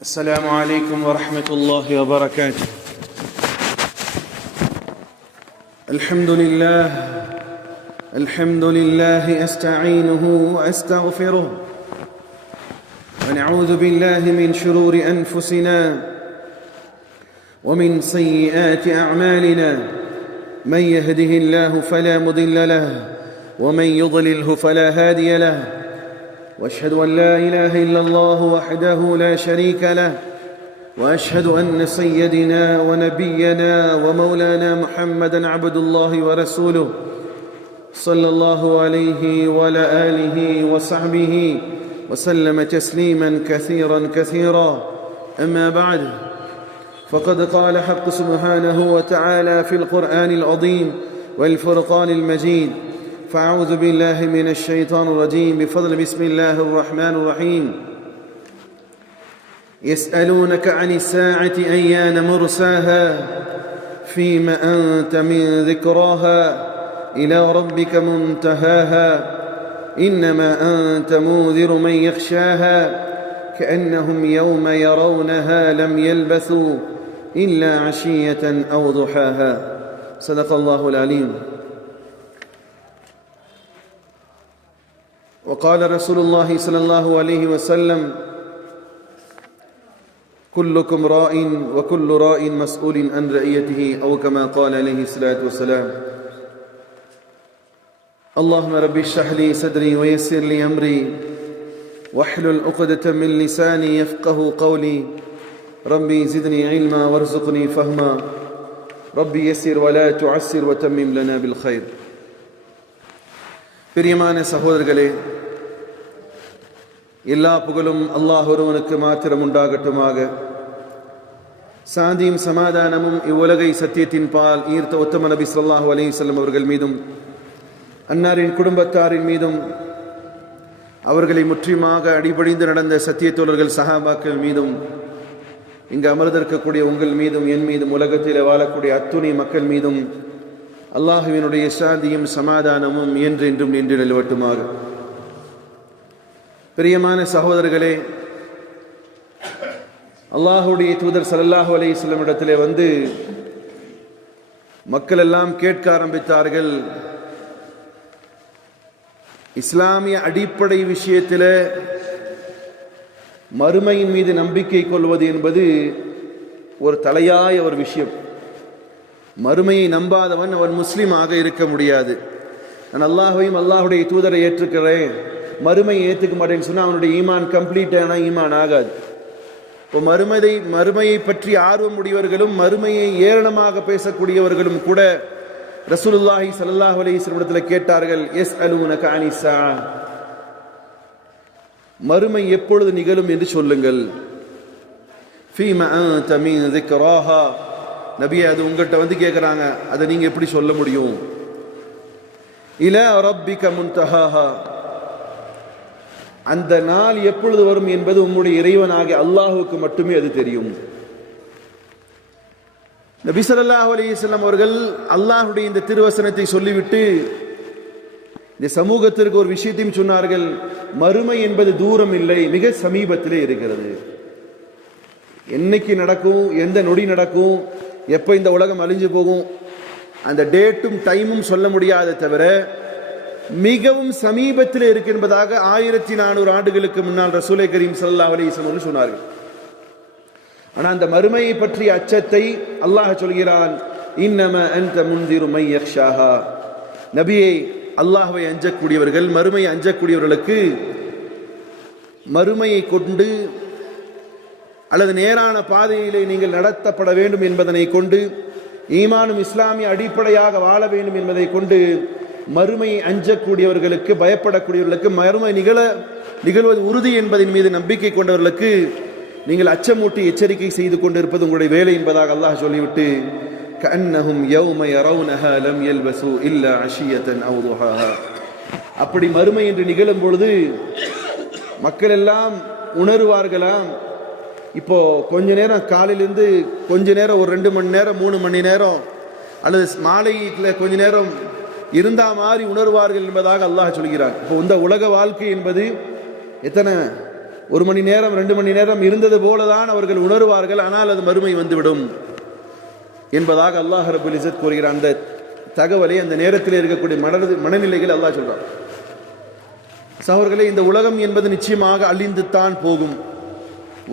السلام عليكم ورحمة الله وبركاته. الحمد لله أستعينه وأستغفره ونعوذ بالله من شرور أنفسنا ومن سيئات أعمالنا، من يهده الله فلا مضل له ومن يضلله فلا هادي له، واشهد ان لا اله الا الله وحده لا شريك له، واشهد ان سيدنا ونبينا ومولانا محمدا عبد الله ورسوله صلى الله عليه وعلى اله وصحبه وسلم تسليما كثيرا. اما بعد، فقد قال حق سبحانه وتعالى في القرآن العظيم والفرقان المجيد: فأعوذ بالله من الشيطان الرجيم بفضل بسم الله الرحمن الرحيم. يسألونك عن الساعة أيان مرساها فيما أنت من ذكراها إلى ربك منتهاها إنما أنت منذر من يخشاها كأنهم يوم يرونها لم يلبثوا إلا عشية أو ضحاها. صدق الله العليم. وقال رسول الله صلى الله عليه وسلم: كلكم راء وكل راء مسؤول عن رعيته، أو كما قال عليه الصلاة والسلام. اللهم رب اشرح لي صدري ويسر لي أمري واحلل عقدة من لساني يفقه قولي، ربي زدني علما وارزقني فهما، ربي يسر ولا تعسر وتمم لنا بالخير. பிரியமான சகோதரர்களே, எல்லா புகழும் அல்லாஹ் ஒருவனுக்கு மாத்திரம் உண்டாகட்டுமாக. சாந்தியும் சமாதானமும் இவ்வுலகை சத்தியத்தின் பால் ஈர்த்த உத்தம நபி ஸல்லல்லாஹு அலைஹி வஸல்லம் அவர்கள் மீதும், அன்னாரின் குடும்பத்தாரின் மீதும், அவர்களை முற்றிலுமாக அடிபணிந்து நடந்த சத்திய தோழர்கள் சஹாபாக்கள் மீதும், இங்கு அமர்ந்திருக்கக்கூடிய உங்கள் மீதும், என் மீதும், உலகத்தில் வாழக்கூடிய அத்துணை மக்கள் மீதும் அல்லாஹுவினுடைய சாந்தியும் சமாதானமும் என்றென்றும் நின்று நிலவட்டுமாக. பிரியமான சகோதரர்களே, அல்லாஹுடைய தூதர் ஸல்லல்லாஹு அலைஹி வஸல்லம் இடத்திலே வந்து மக்கள் எல்லாம் கேட்க ஆரம்பித்தார்கள், இஸ்லாமிய அடிப்படை விஷயத்தில் மறுமையின் மீது நம்பிக்கை கொள்வது என்பது ஒரு தலையாய ஒரு விஷயம். மறுமையை நம்பாதவன் அவன் முஸ்லீமாக இருக்க முடியாது. நான் அல்லாஹையும் அல்லாஹுடைய தூதரை ஏற்றுக்கிறேன், மறுமையை ஏற்றுக்க மாட்டேன்னு சொன்னால் அவனுடைய ஈமான் கம்ப்ளீட்டான ஈமான் ஆகாது. இப்போ மறுமையை பற்றி ஆர்வம் உடையவர்களும் மறுமையை ஏளனமாக பேசக்கூடியவர்களும் கூட ரசூலுல்லாஹி ஸல்லல்லாஹு அலைஹி வஸல்லம் இடத்தில் கேட்டார்கள், யஸ்அலூனக அனிஸ்ஸா, மறுமை எப்பொழுது நிகழும் என்று சொல்லுங்கள். ஃபீமா அன்த மின் ذிக்ராஹா, நபியே அது உங்கள்கிட்ட வந்து கேட்குறாங்க, அதை நீங்கள் எப்படி சொல்ல முடியும்? இலா ரப்பிக முன்தஹாஹா, அந்த நாள் எப்பொழுது வரும் என்பது உம்முடைய இறைவனாகிய அல்லாஹுக்கு மட்டுமே அது தெரியும். நபி ஸல்லல்லாஹு அலைஹி வஸல்லம் அவர்கள் அல்லாஹுடைய இந்த திருவசனத்தை சொல்லிவிட்டு இந்த சமூகத்திற்கு ஒரு விஷயத்தையும் சொன்னார்கள். மறுமை என்பது தூரம் இல்லை, மிக சமீபத்திலே இருக்கிறது. என்னைக்கு நடக்கும், எந்த நொடி நடக்கும், எப்போ இந்த உலகம் அழிஞ்சு போகும், அந்த டேட்டும் டைமும் சொல்ல முடியாத தவிர மிகவும் சமீபத்தில் இருக்கு என்பதாக 1400 ஆண்டுகளுக்கு முன்னால் ரசூலை கரீம் ஸல்லல்லாஹு அலைஹி வஸல்லம் சொன்னார்கள். ஆனால் அந்த மறுமையை பற்றிய அச்சத்தை அல்லாஹ் சொல்கிறான், இன்னமா அன்த முன்திரு மை யக்ஷாஹா. நபியே, அல்லாஹ்வை அஞ்சக்கூடியவர்கள், மறுமையை அஞ்சக்கூடியவர்களுக்கு மறுமையை கொண்டு அல்லது நேரான பாதையிலே நீங்கள் நடத்தப்பட வேண்டும் என்பதனை கொண்டு, ஈமானும் இஸ்லாமிய அடிப்படையாக வாழ வேண்டும் என்பதை கொண்டு, மறுமையை அஞ்சக்கூடியவர்களுக்கு, பயப்படக்கூடியவர்களுக்கு, மறுமை நிகழ்வது உறுதி என்பதன் மீது நம்பிக்கை கொண்டவர்களுக்கு நீங்கள் அச்சமூட்டி எச்சரிக்கை செய்து கொண்டிருப்பது உங்களுடைய வேலை என்பதாக அல்லாஹ் சொல்லிவிட்டு, கஅன்னஹும் யௌம யரவுனஹா லம் யல்பஸு இல்லா அஷியத்தன் அவ் துஹாஹா, அப்படி மறுமை என்று நிகழும் பொழுது மக்கள் எல்லாம் உணர்வார்களாம், இப்போ கொஞ்ச நேரம் காலையிலிருந்து கொஞ்ச நேரம், ஒரு 2 மணி நேரம் 3 மணி நேரம் அல்லது மாலையில் கொஞ்ச நேரம் இருந்தா மாதிரி உணர்வார்கள் என்பதாக அல்லாஹ் சொல்கிறார். இப்போ இந்த உலக வாழ்க்கை என்பது எத்தனை 1 மணி நேரம் 2 மணி நேரம் இருந்தது போலதான் அவர்கள் உணர்வார்கள், ஆனால் அது மறுமை வந்துவிடும் என்பதாக அல்லாஹ் ரப்பல் இஸ்ஸத் கூறுகிற அந்த தகவலை, அந்த நேரத்தில் இருக்கக்கூடிய மனநிலைகள் அல்லாஹ் சொல்றார். சகோதரர்களே, இந்த உலகம் என்பது நிச்சயமாக அழிந்து தான் போகும்.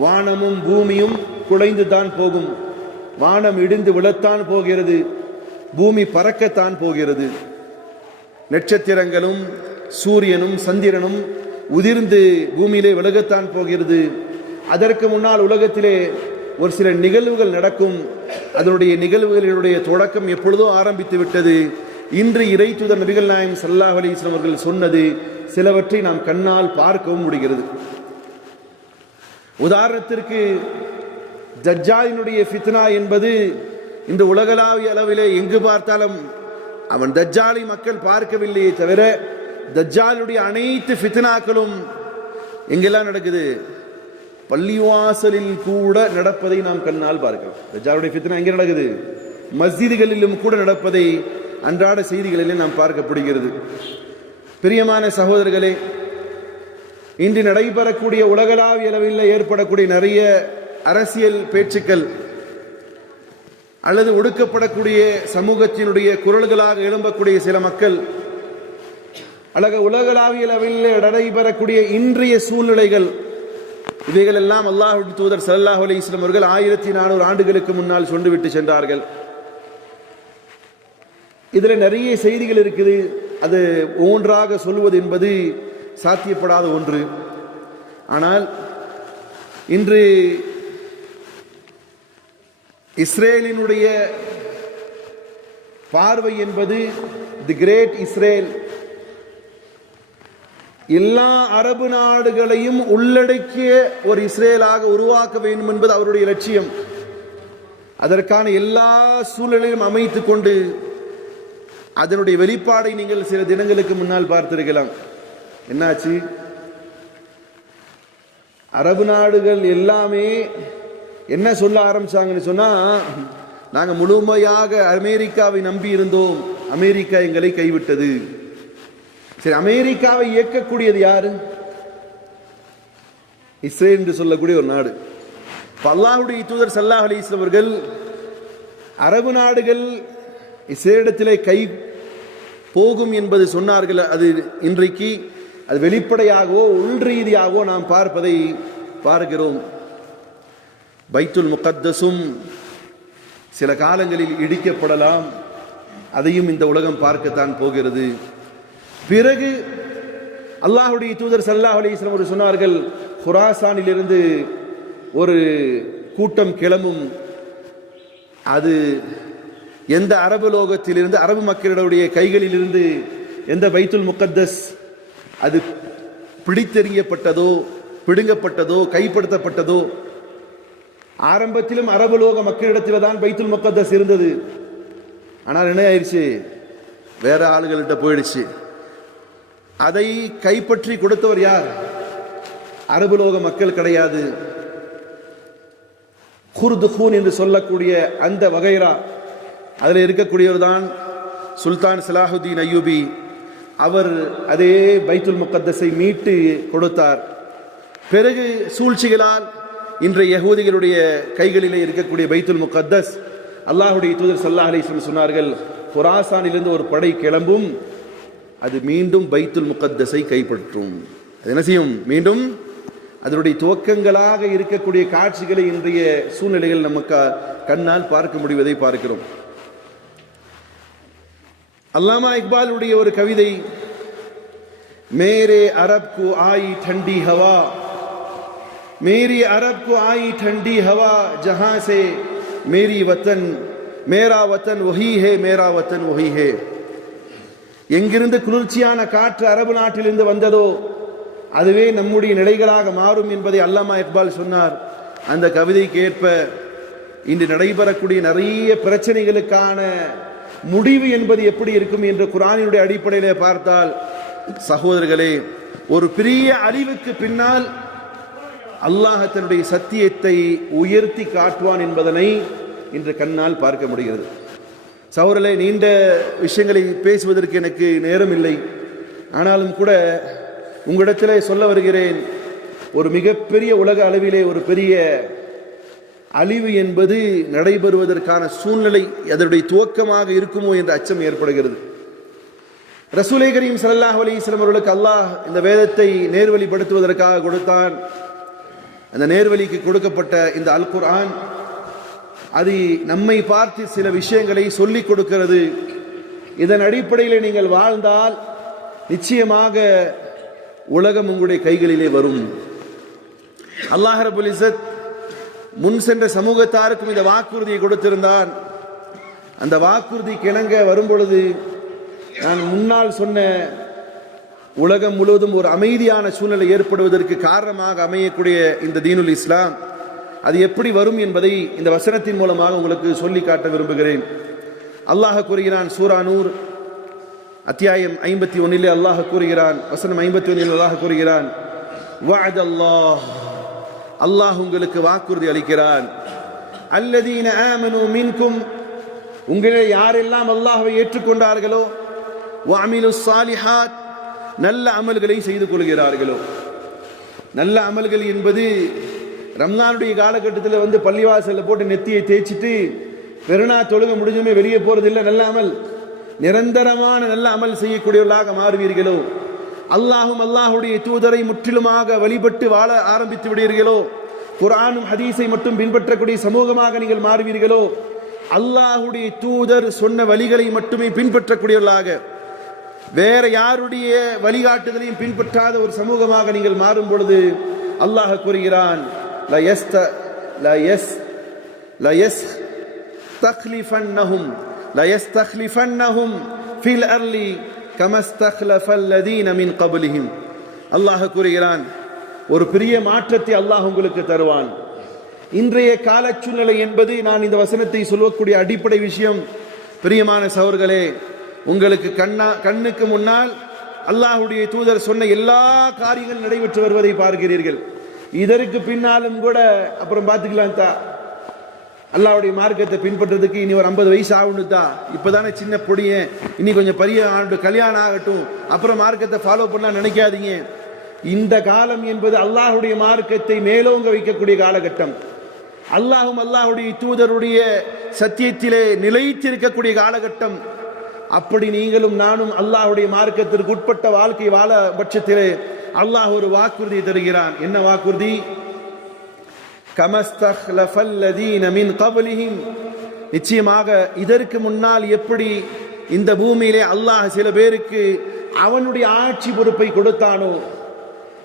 வானமும் பூமியும் குலைந்து தான் போகும். வானம் இடிந்து விழத்தான் போகிறது, பூமி பறக்கத்தான் போகிறது. நட்சத்திரங்களும் சூரியனும் சந்திரனும் உதிர்ந்து பூமியிலே விலகத்தான் போகிறது. அதற்கு முன்னால் உலகத்திலே ஒரு சில நிகழ்வுகள் நடக்கும். அதனுடைய நிகழ்வுகளுடைய தொடக்கம் எப்பொழுதோ ஆரம்பித்து விட்டது. இன்று இறை தூதர் நபிகள் நாயகம் ஸல்லல்லாஹு அலைஹி வஸல்லம் அவர்கள் சொன்னது சிலவற்றை நாம் கண்ணால் பார்க்கவும் முடிகிறது. உதாரணத்திற்கு, தஜ்ஜாலினுடைய ஃபித்னா என்பது இந்த உலகளாவிய அளவிலே எங்கு பார்த்தாலும் அவன் தஜ்ஜாலை மக்கள் பார்க்கவில்லையே தவிர, தஜ்ஜாலுடைய அனைத்து ஃபித்னாக்களும் எங்கெல்லாம் நடக்குது? பள்ளிவாசலில் கூட நடப்பதை நாம் கண்ணால் பார்க்கலாம். தஜ்ஜாலுடைய ஃபித்னா எங்கே நடக்குது? மஸ்ஜிதுகளிலும் கூட நடப்பதை அன்றாட செய்திகளிலே நாம் பார்க்கப்படுகிறது. பிரியமான சகோதரர்களே, இன்று நடைபெறக்கூடிய உலகளாவிய அளவில் ஏற்படக்கூடிய நிறைய அரசியல் பேச்சுக்கள் அல்லது ஒடுக்கப்படக்கூடிய சமூகத்தினுடைய குரல்களாக எழும்பக்கூடிய சில மக்கள், உலகளாவிய அளவில் நடைபெறக்கூடிய இன்றைய சூழ்நிலைகள், இவைகள் எல்லாம் அல்லாஹ்வுடைய தூதர் ஸல்லல்லாஹு அலைஹி வஸல்லம் அவர்கள் 1400 ஆண்டுகளுக்கு முன்னால் சொல்லிவிட்டு சென்றார்கள். இதில் நிறைய செய்திகள் இருக்குது. அது ஒன்றாக சொல்வது என்பது சாத்தியப்படாத ஒன்று. ஆனால் இன்று இஸ்ரேலினுடைய பார்வை என்பது தி கிரேட் இஸ்ரேல், எல்லா அரபு நாடுகளையும் உள்ளடக்கிய ஒரு இஸ்ரேலாக உருவாக்க வேண்டும் என்பது அவருடைய லட்சியம். அதற்கான எல்லா சூழலையும் அமைத்துக் கொண்டு அதனுடைய வெளிப்பாடை நீங்கள் சில தினங்களுக்கு முன்னால் பார்த்திருக்கலாம். என்னாச்சு? அரபு நாடுகள் எல்லாமே என்ன சொல்ல ஆரம்பிச்சாங்கன்னு சொன்னா, நாங்க முழுமையாக அமெரிக்காவை நம்பி இருந்தோம், அமெரிக்கா எங்களை கைவிட்டது. சரி, அமெரிக்காவை இயக்கக்கூடியது யாரு? இஸ்ரேல் என்று சொல்லக்கூடிய ஒரு நாடு. அல்லாஹ்வுடைய தூதர் ஸல்லல்லாஹு அலைஹி வஸல்லம் அவர்கள் அரபு நாடுகள் இஸ்ரேலிடத்திலே கை போகும் என்பது சொன்னார்கள். அது இன்றைக்கு அது வெளிப்படையாகவோ உள் ரீதியாகவோ நாம் பார்ப்பதை பார்க்கிறோம். பைத்துல் முகத்தஸும் சில காலங்களில் இடிக்கப்படலாம், அதையும் இந்த உலகம் பார்க்கத்தான் போகிறது. பிறகு அல்லாஹ்வுடைய தூதர் ஸல்லல்லாஹு அலைஹி வஸல்லம் அவர்கள் சொன்னார்கள், குராசானிலிருந்து ஒரு கூட்டம் கிளம்பும். அது எந்த அரபு லோகத்திலிருந்து, அரபு மக்களுடைய கைகளில் இருந்து எந்த பைத்துல் முகத்தஸ் அது பிடித்தெறியப்பட்டதோ, பிடுங்கப்பட்டதோ, கைப்படுத்தப்பட்டதோ, ஆரம்பத்திலும் அரபு லோக மக்களிடத்தில் தான் பைத்துல் முகத்தஸ் இருந்தது. ஆனால் என்ன ஆயிடுச்சு? வேற ஆளுகள்கிட்ட போயிடுச்சு. அதை கைப்பற்றி கொடுத்தவர் யார்? அரபு லோக மக்கள் கிடையாது. குர்துகூன் என்று சொல்லக்கூடிய அந்த வகைரா, அதில் இருக்கக்கூடியவர் தான் சுல்தான் சலாஹுதீன் அய்யூபி. அவர் அதே பைத்துல் முகத்தஸை மீட்டு கொடுத்தார். பிறகு சூழ்ச்சிகளால் இன்றைய யகூதிகளுடைய கைகளிலே இருக்கக்கூடிய பைத்துல் முகத்தஸ், அல்லாஹ்வுடைய தூதர் ஸல்லல்லாஹு அலைஹி வஸல்லம் சொன்னார்கள், குராசானிலிருந்து ஒரு படை கிளம்பும், அது மீண்டும் பைத்துல் முகத்தஸை கைப்பற்றும். அது என்ன செய்யும்? மீண்டும் அதனுடைய துவக்கங்களாக இருக்கக்கூடிய காட்சிகளை இன்றைய சூழ்நிலைகள் நமக்கு கண்ணால் பார்க்க முடிவதை பார்க்கிறோம். அல்லாமா இக்பாலுடைய ஒரு கவிதை, மேரே அரப் கு ஆயி ठंडी हवा, मेरी अरब को आई ठंडी हवा, जहां से मेरी वतन, मेरा वतन वही है, मेरा वतन वही है. எங்கிருந்து குளிர்ச்சியான காற்று அரபு நாட்டிலிருந்து வந்ததோ அதுவே நம்முடைய நிலைகளாக மாறும் என்பதை அல்லாமா இக்பால் சொன்னார். அந்த கவிதைக்கு ஏற்ப இன்று நடைபெறக்கூடிய நிறைய பிரச்சனைகளுக்கான முடிவு என்பது எப்படி இருக்கும் என்று குர்ஆனினுடைய அடிப்படையிலே பார்த்தால், சகோதரர்களே, ஒரு பெரிய அழிவுக்கு பின்னால் அல்லாஹ் தன்னுடைய சத்தியத்தை உயர்த்தி காட்டுவான் என்பதனை இன்று கண்ணால் பார்க்க முடிகிறது. சகோதரர்களே, நீண்ட விஷயங்களை பேசுவதற்கு எனக்கு நேரம் இல்லை. ஆனாலும் கூட உங்களிடத்திலே சொல்ல வருகிறேன், ஒரு மிகப்பெரிய உலக அளவிலே ஒரு பெரிய அழிவு என்பது நடைபெறுவதற்கான சூழ்நிலை அதனுடைய துவக்கமாக இருக்குமோ என்ற அச்சம் ஏற்படுகிறது. ரசூலே கரீம் ஸல்லல்லாஹு அலைஹி வஸல்லம் அவர்களுக்கு அல்லாஹ் இந்த வேதத்தை நேர்வழிப்படுத்துவதற்காக கொடுத்தான். அந்த நேர்வழிக்கு கொடுக்கப்பட்ட இந்த அல் குர்ஆன் அது நம்மை பார்த்து சில விஷயங்களை சொல்லிக் கொடுக்கிறது. இதன் அடிப்படையில் நீங்கள் வாழ்ந்தால் நிச்சயமாக உலகம் உங்களுடைய கைகளிலே வரும். அல்லாஹ் ரப்பல் இஸ்ஸத் முன் சென்ற சமூகத்தாருக்கும் இந்த வாக்குறுதியை கொடுத்திருந்தான். அந்த வாக்குறுதிக்கு இணங்க வரும்பொழுது நான் முன்னால் சொன்ன உலகம் முழுவதும் ஒரு அமைதியான சூழ்நிலை ஏற்படுவதற்கு காரணமாக அமையக்கூடிய இந்த தீனுல் இஸ்லாம் அது எப்படி வரும் என்பதை இந்த வசனத்தின் மூலமாக உங்களுக்கு சொல்லி காட்ட விரும்புகிறேன். அல்லாஹ் கூறுகிறான், சூரா நூர் அத்தியாயம் 51 அல்லாஹ் கூறுகிறான், வசனம் 51 அல்லாஹ் கூறுகிறான், வஅதல்லாஹ், அல்லாஹ் உங்களுக்கு வாக்குறுதி அளிக்கிறான், அல்லதீன ஆமனூ மின்கும், உங்களே யாரெல்லாம் அல்லாஹ்வை ஏற்றுக்கொண்டார்களோ, வஅமிலுஸ் ஸாலிஹாத், நல்ல அமல்களை செய்து கொள்கிறார்களோ. நல்ல அமல்கள் என்பது ரம்லானுடைய காலகட்டத்தில் பள்ளிவாசலில் போட்டு நெத்தியை தேய்ச்சிட்டு பெருநா தொழுக முடிஞ்சுமே வெளியே போறது இல்லை. நல்ல அமல், நிரந்தரமான நல்ல அமல் செய்யக்கூடியவர்களாக மாறுவீர்களோ, அல்லாஹும் அல்லாஹுடைய தூதரை முற்றிலுமாக வழிபட்டு வாழ ஆரம்பித்து விடுவீர்களோ, குர்ஆனும் ஹதீஸை மட்டும் பின்பற்றக்கூடிய சமூகமாக நீங்கள் மாறுவீர்களோ, அல்லாஹுடைய தூதர் சொன்ன வழிகளை மட்டுமே பின்பற்றக்கூடியவர்களாக வேற யாருடைய வழிகாட்டுதலையும் பின்பற்றாத ஒரு சமூகமாக நீங்கள் மாறும் பொழுது அல்லாஹ் கூறுகிறான், லயஸ்தக்லிஃபன்னஹும் ஃபில் அர்லி கமஸ்தக்லஃபல்லதீன மின் கப்லிஹிம். அல்லாஹ் கூறுகிறான், ஒரு பெரிய மாற்றத்தை அல்லாஹ் உங்களுக்கு தருவான். இன்றைய கால சூழ்நிலை என்பது நான் இந்த வசனத்தை சொல்லக்கூடிய அடிப்படை விஷயம். பிரியமான சகோதரர்களே, உங்களுக்கு கண்ணுக்கு முன்னால் அல்லாஹ்வுடைய தூதர் சொன்ன எல்லா காரியங்களும் நடைபெற்று வருவதை பார்க்கிறீர்கள். இதற்கு பின்னாலும் கூட அப்புறம் பார்த்துக்கலாம் தான், அல்லாஹ்வுடைய மார்க்கத்தை பின்பற்றதுக்கு இனி ஒரு 50 வயசு ஆகணும் தான், இப்பதானே சின்ன பொடிய, இனி கொஞ்சம் பெரிய ஆண்டு கல்யாணம் ஆகட்டும், அப்புறம் மார்க்கத்தை ஃபாலோ பண்ண நினைக்காதீங்க. இந்த காலம் என்பது அல்லாஹ்வுடைய மார்க்கத்தை மேலோங்க வைக்கக்கூடிய காலகட்டம். அல்லாஹும் அல்லாஹ்வுடைய தூதருடைய சத்தியத்திலே நிலைத்திருக்கக்கூடிய காலகட்டம். அப்படி நீங்களும் நானும் அல்லாஹ்வுடைய மார்க்கத்திற்கு உட்பட்ட வாழ்க்கை வாழ பட்சத்திலே அல்லாஹ் ஒரு வாக்குறுதி தருகிறான். என்ன வாக்குறுதி? கமஸ்தக்லஃபல்லதீன மின் கப்லிஹிம், நிச்சயமாக இதற்கு முன்னால் எப்படி இந்த பூமியிலே அல்லாஹ் சில பேருக்கு அவனுடைய ஆட்சி பொறுப்பை கொடுத்தானோ,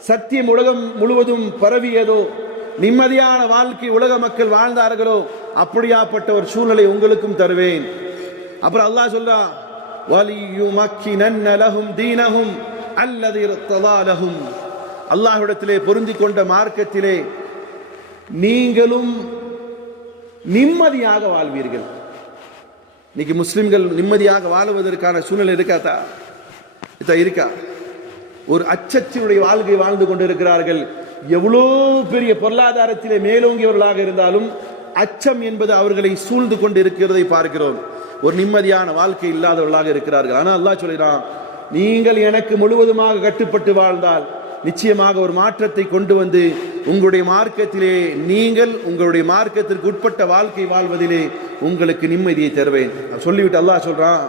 சத்தியம் உலகம் முழுவதும் பரவியதோ, நிம்மதியான வாழ்க்கை உலக மக்கள் வாழ்ந்தார்களோ, அப்படியாப்பட்ட ஒரு சூழ்நிலை உங்களுக்கும் தருவேன். அப்புறம் அல்லாஹ் சொல்றான், வலியுமக்கினன்ன லஹும் தீனஹும் அல்லதி இர்தலா லஹும், அல்லாஹ்விடத்திலே பொருந்திக் கொண்ட மார்க்கத்திலே நீங்களும் நிம்மதியாக வாழ்வீர்கள். இன்னைக்கு முஸ்லிம்கள் நிம்மதியாக வாழுவதற்கான சூழ்நிலை இருக்காதா? இருக்கா? ஒரு அச்சத்தினுடைய வாழ்க்கை வாழ்ந்து கொண்டிருக்கிறார்கள். எவ்வளோ பெரிய பொருளாதாரத்திலே மேலோங்கியவர்களாக இருந்தாலும் அச்சம் என்பது அவர்களை சூழ்ந்து கொண்டு இருக்கிறதை பார்க்கிறோம். ஒரு நிம்மதியான வாழ்க்கை இல்லாதவர்களாக இருக்கிறார்கள். ஆனால் அல்லாஹ் சொல்கிறான், நீங்கள் எனக்கு முழுவதுமாக கட்டுப்பட்டு வாழ்ந்தால் நிச்சயமாக ஒரு மாற்றத்தை கொண்டு வந்து உங்களுடைய மார்க்கத்திலே நீங்கள் உங்களுடைய மார்க்கத்திற்கு உட்பட்ட வாழ்க்கை வாழ்வதிலே உங்களுக்கு நிம்மதியை தருவேன் சொல்லிவிட்டு அல்லாஹ் சொல்றான்,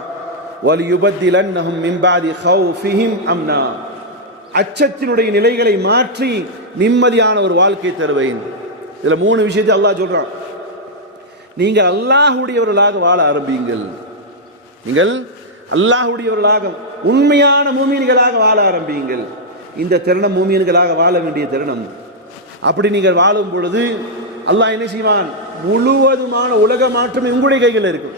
வலியுபத்திலன்னஹும் மின் பாதி ஹௌஃபிஹிம் அம்னா, அச்சத்தினுடைய நிலைகளை மாற்றி நிம்மதியான ஒரு வாழ்க்கை தருவேன். இதுல 3 விஷயத்தை அல்லாஹ் சொல்றான். நீங்கள் அல்லாஹ்வுடையவர்களாக வாழ ஆரம்பியுங்கள். நீங்கள் அல்லாஹ்வுடையவர்களாக உண்மையான மூமின்களாக வாழ ஆரம்பியுங்கள். இந்த தருணம் மூமின்களாக வாழ வேண்டிய தருணம். அப்படி நீங்கள் வாழும் பொழுது அல்லாஹ் என்ன செய்வான்? முழுவதுமான உலக மாற்றம் உங்களுடைய கையில் இருக்கும்.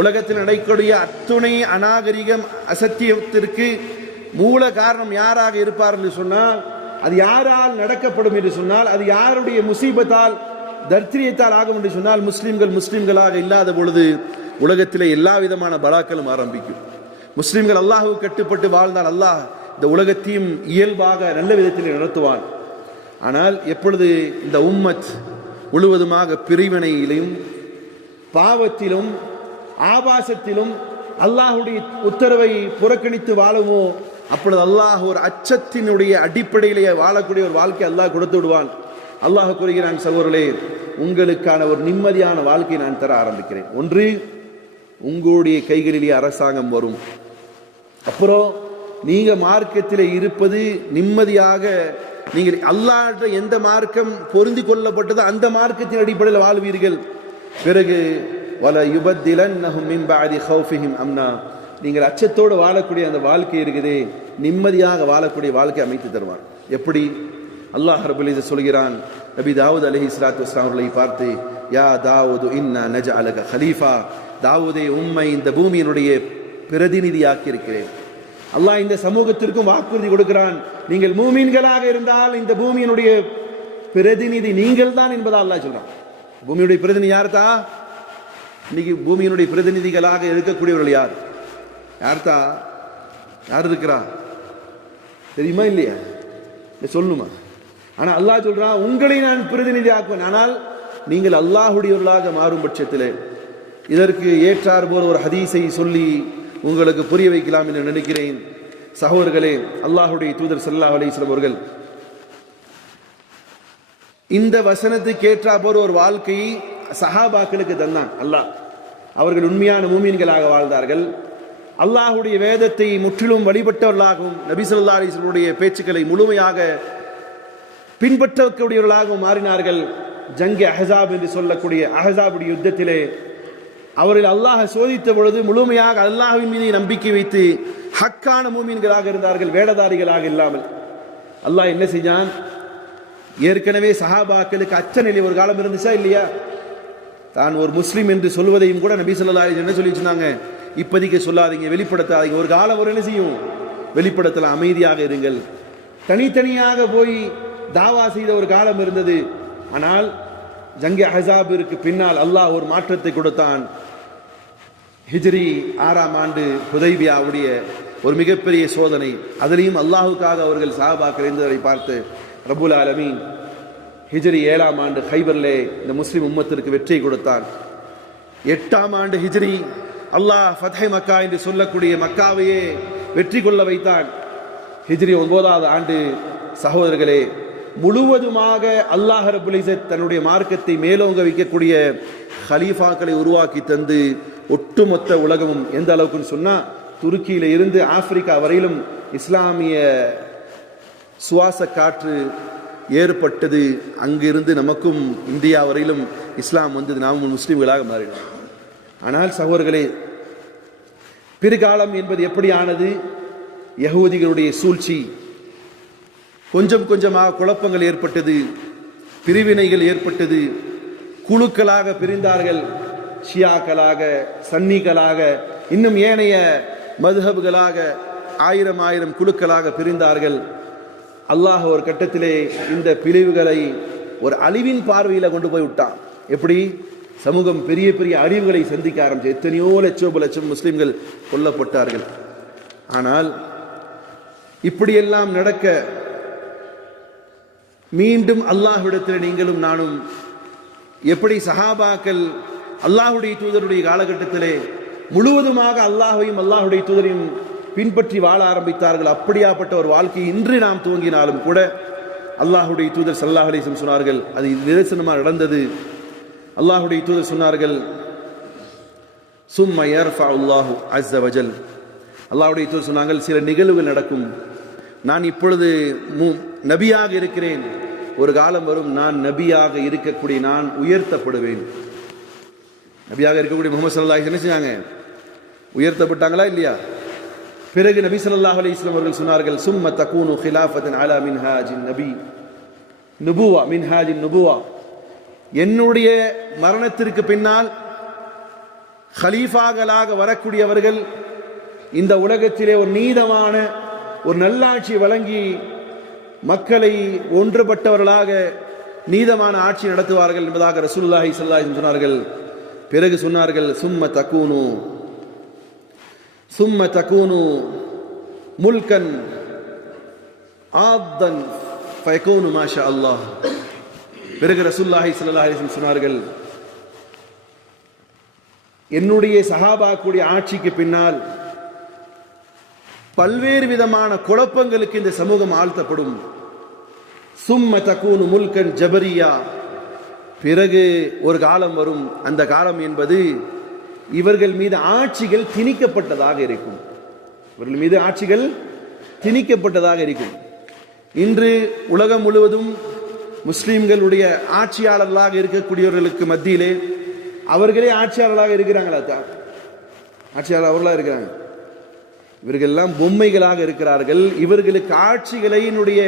உலகத்தில் நடக்கக்கூடிய அத்துணை அநாகரிகம் அசத்தியத்திற்கு மூல காரணம் யாராக இருப்பார் என்று சொன்னால், அது யாரால் நடக்கப்படும் என்று சொன்னால், அது யாருடைய முசீபத்தால் தர்த்திரியத்தால் ஆகும் என்று சொன்னால், முஸ்லிம்களாக இல்லாத பொழுது உலகத்திலே எல்லா விதமான பலாக்களும் ஆரம்பிக்கும். முஸ்லிம்கள் அல்லாஹ்வுக்கு கட்டுப்பட்டு வாழ்ந்தால் அல்லாஹ் இந்த உலகத்தையும் இயல்பாக நல்ல விதத்தில் நடத்துவான். ஆனால் எப்பொழுது இந்த உம்மத் முழுவதுமாக பிரிவினையிலும் பாவத்திலும் ஆபாசத்திலும் அல்லாஹ்வுடைய உத்தரவை புறக்கணித்து வாழுமோ, அப்பொழுது அல்லாஹ் ஒரு அச்சத்தினுடைய அடிப்படையிலேயே வாழக்கூடிய ஒரு வாழ்க்கை அல்லாஹ் கொடுத்து விடுவான். அல்லாஹ் கூறுகிறான், சகோதரர்களே, உங்களுக்கான ஒரு நிம்மதியான வாழ்க்கையை நான் தர ஆரம்பிக்கிறேன். ஒன்று, உங்களுடைய கைகளிலேயே அரசாங்கம் வரும். அப்புறம் நீங்க மார்க்கத்தில் இருப்பது நிம்மதியாக, நீங்கள் அல்லாஹ்ட்ட எந்த மார்க்கம் பொருந்தி கொள்ளப்பட்டதோ அந்த மார்க்கத்தின் அடிப்படையில் வாழ்வீர்கள். பிறகு வல யுபத்திலன்னஹும் மின் பஅதி ஹௌஃபிஹிம் அம்னா, நீங்கள் அச்சத்தோடு வாழக்கூடிய அந்த வாழ்க்கை இருக்குதே, நிம்மதியாக வாழக்கூடிய வாழ்க்கை அமைத்து தருவார். எப்படி? அல்லாஹ் ரப்பல் இஸ்ஸத் சொல்கிறான், நபி தாவூத் அலைஹிஸ்ஸலாத்து வஸ்ஸலாம் அவர்களை பார்த்து, யா தாவூது இன்னா நஜஅலக ஹலீஃபா, தாவூதே, உம்மை இந்த பூமியினுடைய பிரதிநிதியாக்கி இருக்கிறேன். அல்லாஹ் இந்த சமூகத்திற்கும் வாக்குறுதி கொடுக்கிறான், நீங்கள் மூமீன்களாக இருந்தால் இந்த பூமியினுடைய பிரதிநிதி நீங்கள் தான் என்பதா அல்லாஹ் சொல்றான். பூமியுடைய பிரதிநிதி யார்தா? இன்னைக்கு பூமியினுடைய பிரதிநிதிகளாக இருக்கக்கூடியவர்கள் யார்? யார்தா? யார் இருக்கிறா தெரியுமா? இல்லையா? சொல்லணுமா? ஆனா அல்லாஹ் சொல்றான், உங்களை நான் பிரதிநிதி ஆக்குவேன். ஆனால் நீங்கள் அல்லாஹுடையவர்களாக மாறும் பட்சத்தில் இதற்கு ஏற்றார் போல ஒரு ஹதீஸை சொல்லி உங்களுக்கு புரிய வைக்கலாம் என்று நினைக்கிறேன். சகோதரர்களே, அல்லாஹுடைய தூதர் ஸல்லல்லாஹு அலைஹி வஸல்லம் அவர்கள் இந்த வசனத்துக்கு ஏற்றா போற ஒரு வாழ்க்கையை சஹாபாக்களுக்கு தந்தான் அல்லாஹ். அவர்கள் உண்மையான மூமின்களாக வாழ்ந்தார்கள். அல்லாஹுடைய வேதத்தை முற்றிலும் வழிபட்டவர்களாகவும் நபி ஸல்லல்லாஹு அலைஹி வஸல்லம் பேச்சுக்களை முழுமையாக பின்பற்றக்கூடியவர்களாகவும் மாறினார்கள். ஜங்கே அஹஸாப் என்று சொல்லக்கூடிய அஹஸாபுடைய யுத்தத்திலே அவர்கள் அல்லாஹ் சோதித்த பொழுது முழுமையாக அல்லாஹ்வின் மீது நம்பிக்கை வைத்து ஹக்கான மூமின்களாக இருந்தார்கள், வேடதாரிகளாக இல்லாமல். அல்லாஹ் என்ன செஞ்சான்? ஏற்கனவே சஹாபாக்களுக்கு அச்ச நிலை ஒரு காலம் இருந்துச்சா இல்லையா? தான் ஒரு முஸ்லிம் என்று சொல்வதையும் கூட நபி ஸல்லல்லாஹு அலைஹி வஸல்லம் என்ன சொல்லி சொன்னாங்க? இப்போதைக்கு சொல்லாதீங்க, வெளிப்படுத்தாதீங்க. ஒரு காலம் ஒரு என்ன செய்யும்? வெளிப்படுத்தலாம், அமைதியாக இருங்கள். தனித்தனியாக போய் தாவா செய்த ஒரு காலம் இருந்தது. ஆனால் ஜங்கே அஹஸாபிற்கு பின்னால் அல்லாஹ் ஒரு மாற்றத்தை கொடுத்தான். ஹிஜ்ரி 6ஆம் ஆண்டு ஹுதைபியாவுடைய ஒரு மிகப்பெரிய சோதனை. அதிலையும் அல்லாஹுக்காக அவர்கள் சஹாபாக்கள் இருந்தவரை பார்த்து ரப்புல் ஆலமீன் ஹிஜ்ரி 7ஆம் ஆண்டு ஹைபர்லே இந்த முஸ்லிம் உம்மத்திற்கு வெற்றி கொடுத்தான். 8ஆம் ஆண்டு ஹிஜ்ரி அல்லாஹ் ஃபத்ஹ் மக்கா என்று சொல்லக்கூடிய மக்காவையே வெற்றி கொள்ள வைத்தான். ஹிஜ்ரி 9ஆவது ஆண்டு சகோதரர்களே, முழுவதுமாக அல்லாஹ் ரப்புல் இஸ்ஸத் தன்னுடைய மார்க்கத்தை மேலோங்க வைக்கக்கூடிய ஹலீஃபாக்களை உருவாக்கி தந்து ஒட்டுமொத்த உலகமும் எந்த அளவுக்குன்னு சொன்னா, துருக்கியில இருந்து ஆப்பிரிக்கா வரையிலும் இஸ்லாமிய சுவாச காற்று ஏற்பட்டது. அங்கிருந்து நமக்கும் இந்தியா வரையிலும் இஸ்லாம் வந்தது, நாமும் முஸ்லிம்களாக மாறினோம். ஆனால் சகோதரர்களே, பிற்காலம் என்பது எப்படி ஆனது? யஹூதிகளுடைய சூழ்ச்சி, கொஞ்சம் கொஞ்சமாக குழப்பங்கள் ஏற்பட்டது, பிரிவினைகள் ஏற்பட்டது, குழுக்களாக பிரிந்தார்கள். ஷியாக்களாக, சன்னிகளாக, இன்னும் ஏனைய மதுஹப்களாக ஆயிரம் குழுக்களாக பிரிந்தார்கள். அல்லாஹ் ஒரு கட்டத்திலே இந்த பிரிவுகளை ஒரு அழிவின் பார்வையில கொண்டு போய் விட்டான். எப்படி? சமூகம் பெரிய பெரிய அழிவுகளை சந்திக்க ஆரம்பிச்சு எத்தனையோ லட்சம் முஸ்லிம்கள் கொல்லப்பட்டார்கள். ஆனால் இப்படியெல்லாம் நடக்க மீண்டும் அல்லாஹ்விடத்தில் நீங்களும் நானும் எப்படி சஹாபாக்கள் அல்லாஹுடைய தூதருடைய காலகட்டத்திலே முழுவதுமாக அல்லாஹையும் அல்லாஹுடைய தூதரையும் பின்பற்றி வாழ ஆரம்பித்தார்கள், அப்படியாப்பட்ட ஒரு வாழ்க்கை இன்று நாம் துவங்கினாலும் கூட அல்லாஹுடைய தூதர் ஸல்லல்லாஹு அலைஹி வஸல்லம் சொன்னார்கள், அது நிதர்சனமாக நடந்தது. அல்லாஹுடைய தூதர் சொன்னார்கள், சும்ம யர்ஃபஉல்லாஹு அஸ்ஸ வஜல், அல்லாஹுடைய தூதர் சொன்னார்கள், சில நிகழ்வுகள் நடக்கும். நான் இப்பொழுது நபியாக இருக்கிறேன், ஒரு காலம் வரும் நான் நபியாக இருக்கக்கூடிய நான் உயர்த்தப்படுவேன். நபியாக இருக்கக்கூடிய முஹம்மது ஸல்லல்லாஹு அலைஹி வஸல்லம் என்ன செஞ்சாங்க? உயர்த்தப்பட்டாங்களா இல்லையா? பிறகு நபி ஸல்லல்லாஹு அலைஹி வஸல்லம் அவர்கள் சொன்னார்கள், சும்ம தகூனு ஹிலாஃபத்தன் அலா மின்ஹாஜின் நபி நுபுவா மின்ஹாஜின் நுபுவா, என்னுடைய மரணத்திற்கு பின்னால் ஹலீஃபாக்களாக வரக்கூடியவர்கள் இந்த உலகத்திலே ஒரு நீதமான ஒரு நல்லாட்சி வழங்கி மக்களை ஒன்றுபட்டவர்களாக நீதமான ஆட்சி நடத்துவார்கள் என்பதாக ரசூலுல்லாஹி ஸல்லல்லாஹு அலைஹி வஸல்லம் சொன்னார்கள். பிறகு சொன்னார்கள், சும்ம தகூனு முல்கன் ஆத்தன் ஃபயகூனு மாஷா அல்லாஹ். பிறகு ரசூலுல்லாஹி ஸல்லல்லாஹு அலைஹி வஸல்லம் சொன்னார்கள், என்னுடைய சஹாபாக்குடைய ஆட்சிக்கு பின்னால் பல்வேறு விதமான குழப்பங்களுக்கு இந்த சமூகம் ஆழ்த்தப்படும். சும்ம தகூனு முல்கன் ஜபரியா, பிறகு ஒரு காலம் வரும். அந்த காலம் என்பது இவர்கள் மீது ஆட்சிகள் திணிக்கப்பட்டதாக இருக்கும். இவர்கள் மீது ஆட்சிகள் திணிக்கப்பட்டதாக இருக்கும். இன்று உலகம் முழுவதும் முஸ்லிம்களுடைய ஆட்சியாளர்களாக இருக்கக்கூடியவர்களுக்கு மத்தியிலே அவர்களே ஆட்சியாளர்களாக இருக்கிறாங்களா? ஆட்சியாளர் அவர்களாக இருக்கிறாங்க. இவர்களெல்லாம் பொம்மைகளாக இருக்கிறார்கள். இவர்களுக்கு ஆட்சிகளினுடைய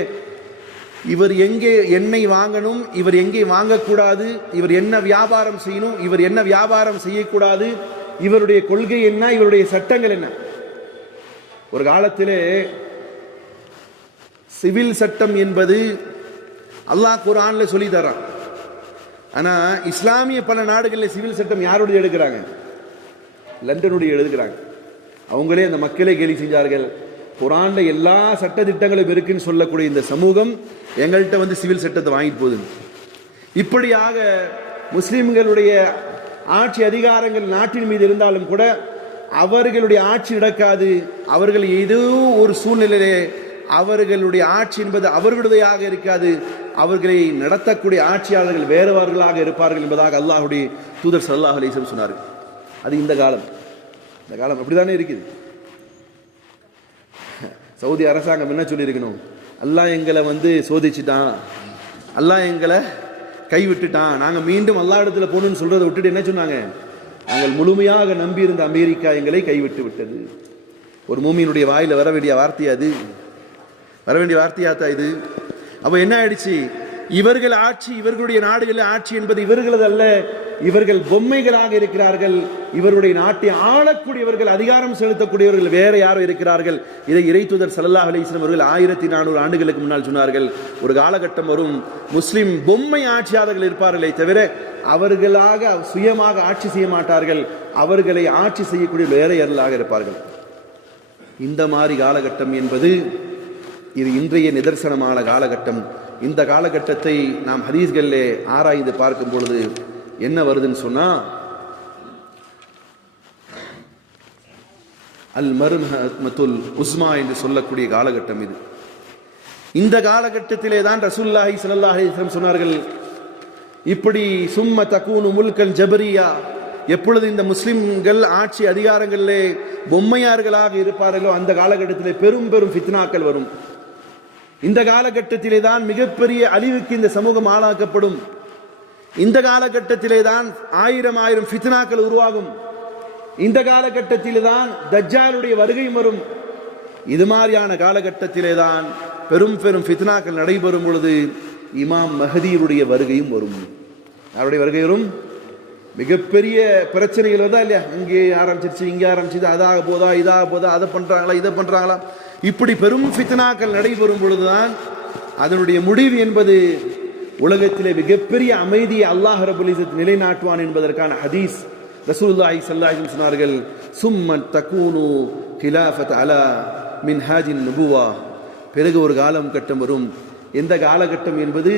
இவர் எங்கே எண்ணெய் வாங்கணும், இவர் எங்கே வாங்கக்கூடாது, இவர் என்ன வியாபாரம் செய்யணும், இவர் என்ன வியாபாரம் செய்யக்கூடாது, இவருடைய கொள்கை என்ன, இவருடைய சட்டங்கள் என்ன. ஒரு காலத்திலே சிவில் சட்டம் என்பது அல்லாஹ் குர்ஆன்ல சொல்லி தரான். ஆனா இஸ்லாமிய பல நாடுகளில் சிவில் சட்டம் யாருடைய எடுக்கிறாங்க? லண்டனுடைய எடுக்கிறாங்க. அவங்களே அந்த மக்களை கேலி செஞ்சார்கள். குர்ஆன்ல எல்லா சட்ட திட்டங்களும் இருக்குன்னு சொல்லக்கூடிய இந்த சமூகம் எங்கள்கிட்ட வந்து சிவில் சட்டத்தை வாங்கிட்டு போகுது. இப்படியாக முஸ்லிம்களுடைய ஆட்சி அதிகாரங்கள் நாட்டின் மீது இருந்தாலும் கூட அவர்களுடைய ஆட்சி நடக்காது. அவர்கள் ஏதோ ஒரு சூழ்நிலையிலே அவர்களுடைய ஆட்சி என்பது அவர்களுடையதாக இருக்காது. அவர்களை நடத்தக்கூடிய ஆட்சியாளர்கள் வேறவர்களாக இருப்பார்கள் என்பதாக அல்லாஹ்வுடைய தூதர் ஸல்லல்லாஹு அலைஹி வஸல்லம் சொன்னார்கள். அது இந்த காலம். இந்த காலம் அப்படித்தானே இருக்குது. சவுதி அரசாங்கம் என்ன சொல்லியிருக்கணும்? அல்லாஹ் எங்களை வந்து சோதிச்சுட்டான், அல்லாஹ் எங்களை கைவிட்டுட்டான், நாங்கள் மீண்டும் அல்லா இடத்துல போகணும்னு சொல்றதை விட்டுட்டு என்ன சொன்னாங்க? நாங்கள் முழுமையாக நம்பியிருந்த அமெரிக்கா எங்களை கைவிட்டு விட்டது. ஒரு மூமியினுடைய வாயில வர வேண்டிய வார்த்தை அது, வர வேண்டிய வார்த்தையாத்தா இது. அப்ப என்ன ஆயிடுச்சு? இவர்கள் ஆட்சி, இவர்களுடைய நாடுகளில் ஆட்சி என்பது இவர்களது அல்ல, இவர்கள் பொம்மைகளாக இருக்கிறார்கள். இவருடைய நாட்டை ஆளக்கூடியவர்கள், அதிகாரம் செலுத்தக்கூடியவர்கள் வேற யாரோ இருக்கிறார்கள். இதை இறைத்தூதர் ஸல்லல்லாஹு அலைஹி வஸல்லம் அவர்கள் 1400 ஆண்டுகளுக்கு முன்னால் சொன்னார்கள். ஒரு காலகட்டம் வரும், முஸ்லிம் பொம்மை ஆட்சியாளர்கள் இருப்பார்களே தவிர அவர்களாக சுயமாக ஆட்சி செய்ய மாட்டார்கள். அவர்களை ஆட்சி செய்யக்கூடிய வேற யாராக இருப்பார்கள். இந்த மாதிரி காலகட்டம் என்பது இது இன்றைய நிதர்சனமான காலகட்டம். இந்த காலகட்டத்தை நாம் ஹதீஸ்களிலே ஆராய்ந்து பார்க்கும் பொழுது என்ன வருதுன்னு சொன்னா, அல் மர்ஹமத்துல் உஸ்மா என்று சொல்லக்கூடிய காலகட்டம் இது. இந்த காலகட்டத்திலே தான் ரசூலுல்லாஹி ஸல்லல்லாஹு அலைஹி வஸல்லம் சொன்னார்கள், இப்படி சும்ம தகூனு முல்கன் ஜபரியா, எப்பொழுது இந்த முஸ்லிம்கள் ஆட்சி அதிகாரங்களிலே பொம்மையார்களாக இருப்பார்களோ அந்த காலகட்டத்திலே பெரும் பெரும் ஃபித்னாக்கள் வரும். இந்த காலகட்டத்திலே தான் மிகப்பெரிய அழிவுக்கு இந்த சமூகம் ஆளாக்கப்படும். இந்த காலகட்டத்திலே தான் ஆயிரம் ஃபித்னாக்கள் உருவாகும். இந்த காலகட்டத்திலே தான் தஜ்ஜாலுடைய வருகையும் வரும். இது மாதிரியான காலகட்டத்திலே தான் பெரும் பெரும் ஃபித்னாக்கள் நடைபெறும் பொழுது இமாம் மஹதியுடைய வருகையும் வரும். அவருடைய வருகை வரும். மிகப்பெரிய பிரச்சனைகள் வருதா இல்லையா? இங்கே ஆரம்பிச்சிருச்சு, இங்கே ஆரம்பிச்சு, அதாக போதா, இதாக போதா, அதை பண்றாங்களா, இதை பண்றாங்களா, இப்படி பெரும் ஃபித்னாக்கள் நடைபெறும் பொழுதுதான் அதனுடைய முடிவு என்பது உலகத்திலே மிகப்பெரிய அமைதியை அல்லாஹ் ரப்பல் இஸ்ஸத் நிலைநாட்டுவான் என்பதற்கான ஹதீஸ் ரசூலுல்லாஹி ஸல்லல்லாஹு அலைஹி வஸல்லம் சொன்னார்கள். சும்ம தகூனு கிலாஃபத் அலா மின்ஹாஜின் நுபுவா, பிறகு ஒரு காலம் கட்டம் வரும். எந்த காலகட்டம் என்பது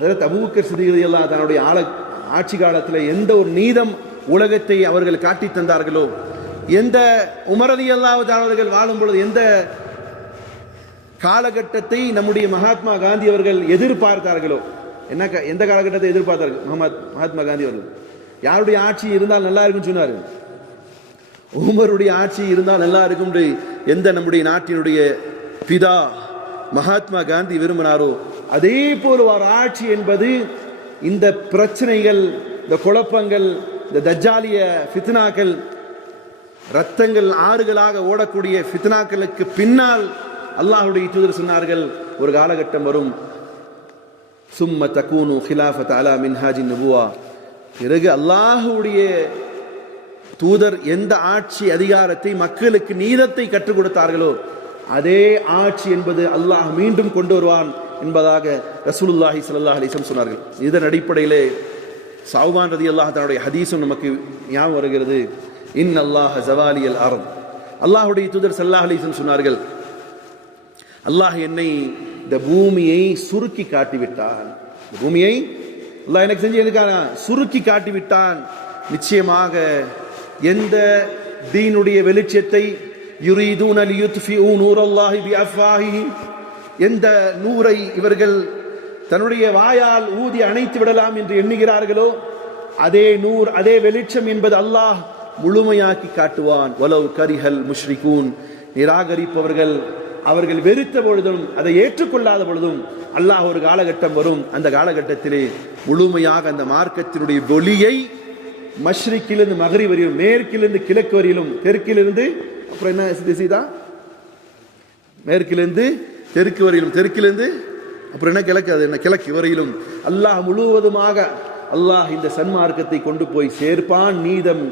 ஹஜ்ரத் அபூபக்கர் சித்திக் ரலியல்லாஹு தன்னுடைய ஆட்சி காலத்தில் எந்த ஒரு நீதம் உலகத்தை அவர்கள் காட்டி தந்தார்களோ, எந்த உமர் ரலியல்லாஹு அவர்கள் வாழும் பொழுது எந்த காலகட்டத்தை நம்முடைய மகாத்மா காந்தி அவர்கள் எதிர்பார்த்தார்களோ, எந்த காலகட்டத்தை எதிர்பார்த்தார்கள் மகாத்மா காந்தி அவர்கள்? யாருடைய ஆட்சி இருந்தால் நல்லா இருக்குன்னு சொன்னாரு? உமருடைய ஆட்சி இருந்தால் நல்லா இருக்கும் எந்த நம்முடைய நாட்டினுடைய பிதா மகாத்மா காந்தி விரும்பினாரோ அதே போல ஒரு ஆட்சி என்பது இந்த பிரச்சனைகள், இந்த குழப்பங்கள், இந்த தஜ்ஜாலிய ஃபித்னாக்கள், ரத்தங்கள் ஆறுகளாக ஓடக்கூடிய ஃபித்னாக்களுக்கு பின்னால் அல்லாஹ்வுடைய தூதர் சொன்னார்கள், ஒரு காலகட்டம் வரும், சும்ம தகூனு கிலாஃபத் அலா மின்ஹாஜின் நபுவா, பிறகு அல்லாஹ்வுடைய தூதர் எந்த ஆட்சி அதிகாரத்தை மக்களுக்கு நீதத்தை கற்றுக் கொடுத்தார்களோ அதே ஆட்சி என்பது அல்லாஹ் மீண்டும் கொண்டு வருவான் என்பதாக ரசூலுல்லாஹி ஸல்லல்லாஹு அலைஹி வஸல்லம் சொன்னார்கள். இதன் அடிப்படையிலே சௌபான் ரலியல்லாஹு தன்னுடைய ஹதீஸும் நமக்கு ஞாபகம் வருகிறது. இன்னல்லாஹ ஜவாலியல் அர்த், அல்லாஹ்வுடைய தூதர் ஸல்லல்லாஹு அலைஹி வஸல்லம் சொன்னார்கள், அல்லாஹ் என்னை இந்த பூமியை சுருக்கி காட்டிவிட்டான். இந்த பூமியை அல்லாஹ் எனக்கு செஞ்சு எதுக்காக சுருக்கி காட்டிவிட்டான். நிச்சயமாக எந்த தீனுடைய வெளிச்சத்தை, யுரீதூன லியுத்ஃபிஊ நூரல்லாஹி பிஅஃவாஹிஹிம், எந்த நூரை இவர்கள் தன்னுடைய வாயால் ஊதி அணைத்து விடலாம் என்று எண்ணுகிறார்களோ அதே நூர், அதே வெளிச்சம் என்பது அல்லாஹ் முழுமையாக்கி காட்டுவான். வலவ் கரிஹல் முஷ்ரிகூன், நிராகரிப்பவர்கள் அவர்கள் வெறுத்த பொழுதும் அதை ஏற்றுக்கொள்ளாத பொழுதும் அல்லாஹ் ஒரு காலகட்டம் வரும், அந்த காலகட்டத்திலே முழுமையாக அந்த மார்க்கத்தினுடைய ஒளியை மஷ்ரிக்கிலிருந்து மகரிப் வரையிலும், மேற்கிலிருந்து கிழக்கு வரையிலும், தெற்கிலிருந்து அப்புறம் என்ன திசைதா, மேற்கிலிருந்து தெற்கு வரையிலும், தெற்கிலிருந்து அப்புறம் என்ன கிழக்கு, அது என்ன கிழக்கு வரையிலும் அல்லாஹ் முழுவதுமாக அல்லாஹ் இந்த சன்மார்க்கத்தை கொண்டு போய் சேர்ப்பான். நீதம்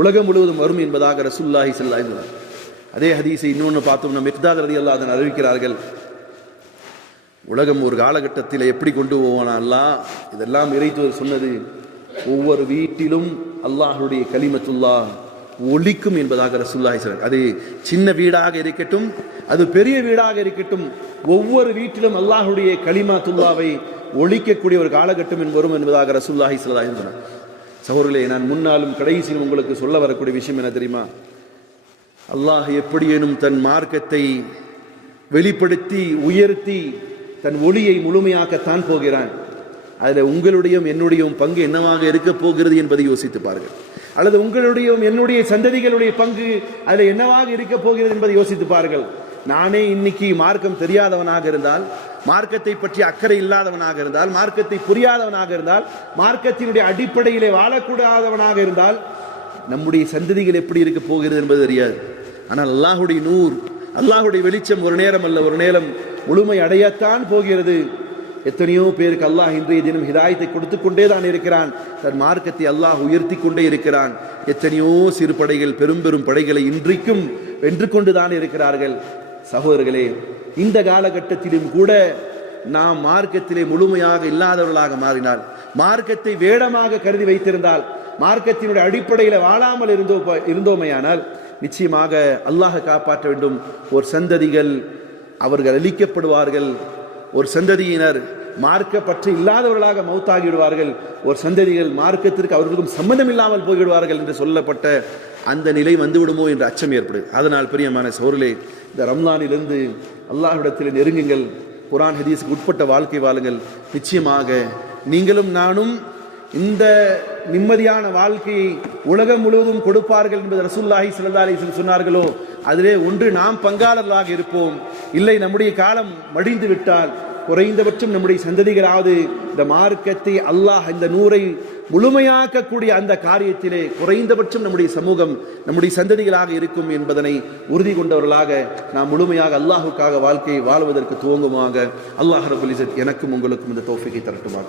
உலகம் முழுவதும் வரும் என்பதாக ரசூலுல்லாஹி ஸல்லல்லாஹு அலைஹி வஸல்லம் அதே ஹதீஸை இன்னொன்று பார்த்தோம்னா மிக்தாத் ரலியல்லாஹு அன்ஹு அறிவிக்கிறார்கள். உலகம் ஒரு காலகட்டத்தில் எப்படி கொண்டு போவானா அல்லாஹ், இதெல்லாம் இறைத்தூதர் சொன்னது, ஒவ்வொரு வீட்டிலும் அல்லாஹ்வுடைய கலிமத்துல்லாஹ் ஒலிக்கும் என்பதாக ரசூலுல்லாஹி ஸல்லல்லாஹு அலைஹி வஸல்லம். அது சின்ன வீடாக இருக்கட்டும், அது பெரிய வீடாக இருக்கட்டும், ஒவ்வொரு வீட்டிலும் அல்லாஹ்வுடைய கலிமத்துல்லாவை ஒலிக்கக்கூடிய ஒரு காலகட்டம் வரும் என்பதாக ரசூலுல்லாஹி ஸல்லல்லாஹு அலைஹி வஸல்லம். சகோதரர்களே, நான் முன்னாலும் கடைசியும் உங்களுக்கு சொல்ல வரக்கூடிய விஷயம் என்ன தெரியுமா? அல்லாஹ் எப்படியேனும் தன் மார்க்கத்தை வெளிப்படுத்தி உயர்த்தி தன் ஒளியை முழுமையாக்கத்தான் போகிறான். அதில் உங்களுடையும் என்னுடையும் பங்கு என்னவாக இருக்க போகிறது என்பதை யோசித்து பாருங்கள். அல்லது உங்களுடையும் என்னுடைய சந்ததிகளுடைய பங்கு அதில் என்னவாக இருக்க போகிறது என்பதை யோசித்து பாருங்கள். நானே இன்னைக்கு மார்க்கம் தெரியாதவனாக இருந்தால், மார்க்கத்தை பற்றி அக்கறை இல்லாதவனாக இருந்தால், மார்க்கத்தை புரியாதவனாக இருந்தால், மார்க்கத்தினுடைய அடிப்படையிலே வாழக்கூடாதவனாக இருந்தால், நம்முடைய சந்ததிகள் எப்படி இருக்க போகிறது என்பது தெரியாது. ஆனால் அல்லாஹுடைய நூர், அல்லாஹுடைய வெளிச்சம் ஒரு நேரம் அல்ல ஒரு நேரம் முழுமை அடையத்தான் போகிறது. எத்தனையோ பேருக்கு அல்லாஹ் இன்றைய தினம் ஹிதாயத்தை கொடுத்து கொண்டே தான் இருக்கிறான். தன் மார்க்கத்தை அல்லாஹ் உயர்த்தி கொண்டே இருக்கிறான். எத்தனையோ சிறு படைகள் பெரும் பெரும் படைகளை இன்றைக்கும் வென்று கொண்டுதான் இருக்கிறார்கள். சகோதரர்களே, இந்த காலகட்டத்திலும் கூட நாம் மார்க்கத்திலே முழுமையாக இல்லாதவர்களாக மாறினால், மார்க்கத்தை வேடமாக கருதி வைத்திருந்தால், மார்க்கத்தினுடைய அடிப்படையில் வாழாமல் இருந்தோமையானால் நிச்சயமாக அல்லாஹ் காப்பாற்ற வேண்டும். ஒரு சந்ததிகள் அவர்கள் அழிக்கப்படுவார்கள், ஒரு சந்ததியினர் மார்க்க பற்று இல்லாதவர்களாக மௌத்தாகிவிடுவார்கள், ஒரு சந்ததிகள் மார்க்கத்திற்கு அவர்களுக்கும் சம்பந்தம் இல்லாமல் போய்விடுவார்கள் என்று சொல்லப்பட்ட அந்த நிலை வந்துவிடுமோ என்ற அச்சம் ஏற்படுது. அதனால் பிரியமான சோர்களே, இந்த ரம்லானிலிருந்து அல்லாஹ்விடத்தில் நெருங்குங்கள், குர்ஆன் ஹதீஸுக்கு உட்பட்ட வாழ்க்கை வாழுங்கள். நிச்சயமாக நீங்களும் நானும் இந்த நிம்மதியான வாழ்க்கையை உலகம் முழுவதும் கொடுப்பார்கள் என்பது ரசூலுல்லாஹி ஸல்லல்லாஹு அலைஹி வஸல்லம் சொன்னார்களோ, அதிலே ஒன்று நாம் பங்காளர்களாக இருப்போம். இல்லை, நம்முடைய காலம் மடிந்து விட்டால் குறைந்தபட்சம் நம்முடைய சந்ததிகளாவது இந்த மார்க்கத்தை அல்லாஹ் இந்த நூரை முழுமையாக்கக்கூடிய அந்த காரியத்திலே குறைந்தபட்சம் நம்முடைய சமூகம், நம்முடைய சந்ததிகளாக இருக்கும் என்பதனை உறுதி கொண்டவர்களாக நாம் முழுமையாக அல்லாஹுக்காக வாழ்க்கையை வாழ்வதற்கு துவங்குமாக அல்லாஹ் ரப்பல் இஸ்ஸத் எனக்கும் உங்களுக்கும் இந்த தௌஃபீகை தரட்டுமாக.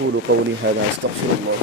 قولوا قولي هذا استغفر الله